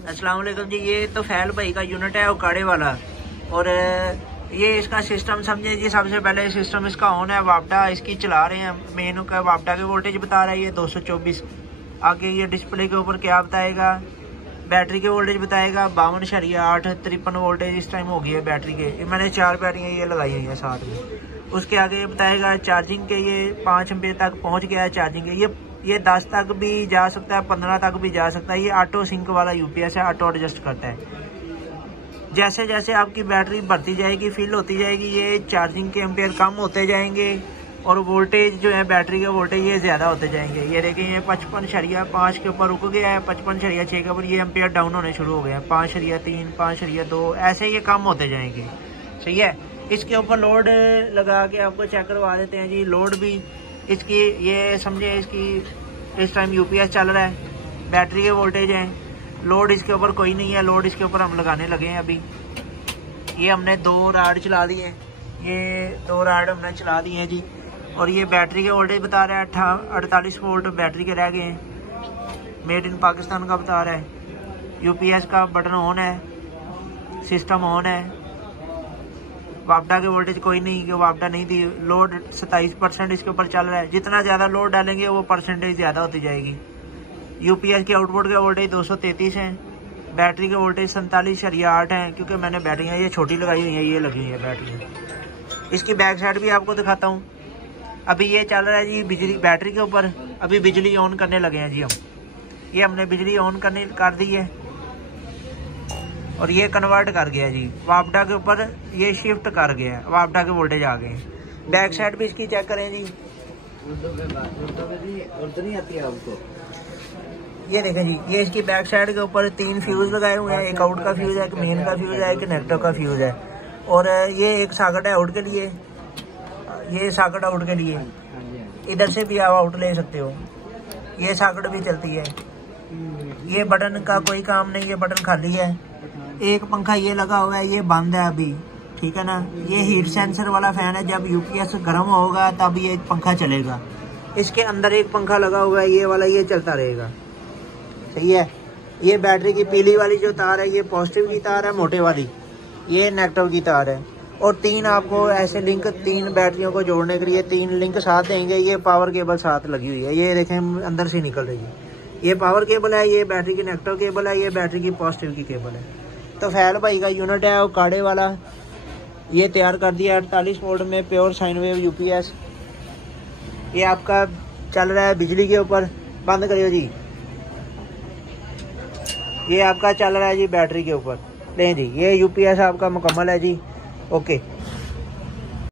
अस्सलाम वालेकुम जी। ये तो फैल भाई का यूनिट है उकाड़े वाला, और ये इसका सिस्टम समझे जी। सबसे पहले सिस्टम इसका ऑन है, वापडा इसकी चला रहे हैं। मेन का वापडा के वोल्टेज बता रहा है ये 224। आगे ये डिस्प्ले के ऊपर क्या बताएगा, बैटरी के वोल्टेज बताएगा 52.8 53 वोल्टेज इस टाइम हो गई है बैटरी के। मैंने 4 बैटरियाँ ये लगाई हुई हैं साथ में। उसके आगे ये बताएगा चार्जिंग के, ये 5 एम्पीयर तक पहुँच गया है चार्जिंग के। ये 10 तक भी जा सकता है, 15 तक भी जा सकता है। ये ऑटो सिंक वाला यूपीएस है, ऑटो एडजस्ट करता है। जैसे जैसे आपकी बैटरी बढ़ती जाएगी, फिल होती जाएगी, ये चार्जिंग के एम्पेयर कम होते जाएंगे और वोल्टेज जो है बैटरी के वोल्टेज ये ज़्यादा होते जाएंगे। ये देखिए ये 55.5 के ऊपर रुक गया है, 55.6 के ऊपर ये एम्पेयर डाउन होने शुरू हो गए हैं। 5.3 5.2 ऐसे ये कम होते जाएंगे। सही है। इसके ऊपर लोड लगा के आपको चेक करवा देते हैं जी। लोड भी इसकी ये समझे, इसकी इस टाइम यूपीएस चल रहा है, बैटरी के वोल्टेज हैं। लोड इसके ऊपर कोई नहीं है, लोड इसके ऊपर हम लगाने लगे हैं अभी। ये हमने 2 राड चला दिए, ये 2 राड हमने चला दिए हैं जी। और ये बैटरी के वोल्टेज बता रहा है 48 वोल्ट बैटरी के रह गए हैं। मेड इन पाकिस्तान का बता रहा है। यूपीएस का बटन ऑन है, सिस्टम ऑन है। वापडा के वोल्टेज कोई नहीं, कि वापडा नहीं थी। लोड 27% इसके ऊपर चल रहा है। जितना ज़्यादा लोड डालेंगे वो परसेंटेज ज़्यादा होती जाएगी। यूपीएस के आउटपुट का वोल्टेज 233 है, बैटरी के वोल्टेज 47.8 है। क्योंकि मैंने बैटरियाँ ये छोटी लगाई हुई है, ये लगी हुई है बैटरी। इसकी बैक साइड भी आपको दिखाता हूँ। अभी ये चल रहा है जी बिजली बैटरी के ऊपर। अभी बिजली ऑन करने लगे हैं जी हम। ये हमने बिजली ऑन कर दी है और ये कन्वर्ट कर गया जी वापडा के ऊपर, ये शिफ्ट कर गया है, वापडा के वोल्टेज आ गए। बैक साइड भी इसकी चेक करें जी। उर्दू नहीं आती है आपको। ये देखें जी, ये इसकी बैक साइड के ऊपर 3 फ्यूज लगाए हुए हैं। एक आउट का फ्यूज है, एक मेन का फ्यूज है, एक नेगेटिव का फ्यूज है। और ये एक सॉकेट है आउट के लिए, ये सॉकेट आउट के लिए। इधर से भी आप आउट ले सकते हो, ये सॉकेट भी चलती है। ये बटन का कोई काम नहीं, ये बटन खाली है। एक पंखा ये लगा हुआ है, ये बंद है अभी, ठीक है ना। ये हीट सेंसर वाला फैन है, जब यूपीएस गर्म होगा तब ये पंखा चलेगा। इसके अंदर एक पंखा लगा हुआ है, ये वाला, ये चलता रहेगा। सही है। ये बैटरी की पीली वाली जो तार है ये पॉजिटिव की तार है, मोटे वाली ये नेगेटिव की तार है। और 3 आपको ऐसे लिंक, 3 बैटरियों को जोड़ने के लिए 3 लिंक साथ देंगे। ये पावर केबल साथ लगी हुई है, ये देखें अंदर से निकल रही है। ये पावर केबल है, ये बैटरी की नेगेटिव केबल है, ये बैटरी की पॉजिटिव की केबल है। तो फैल भाई का यूनिट है उकाड़े वाला, ये तैयार कर दिया 48 वोल्ट में प्योर साइन वेव यूपीएस। ये आपका चल रहा है बिजली के ऊपर। बंद करियो जी। ये आपका चल रहा है जी बैटरी के ऊपर। लें जी, ये यूपीएस आपका मुकम्मल है जी। ओके।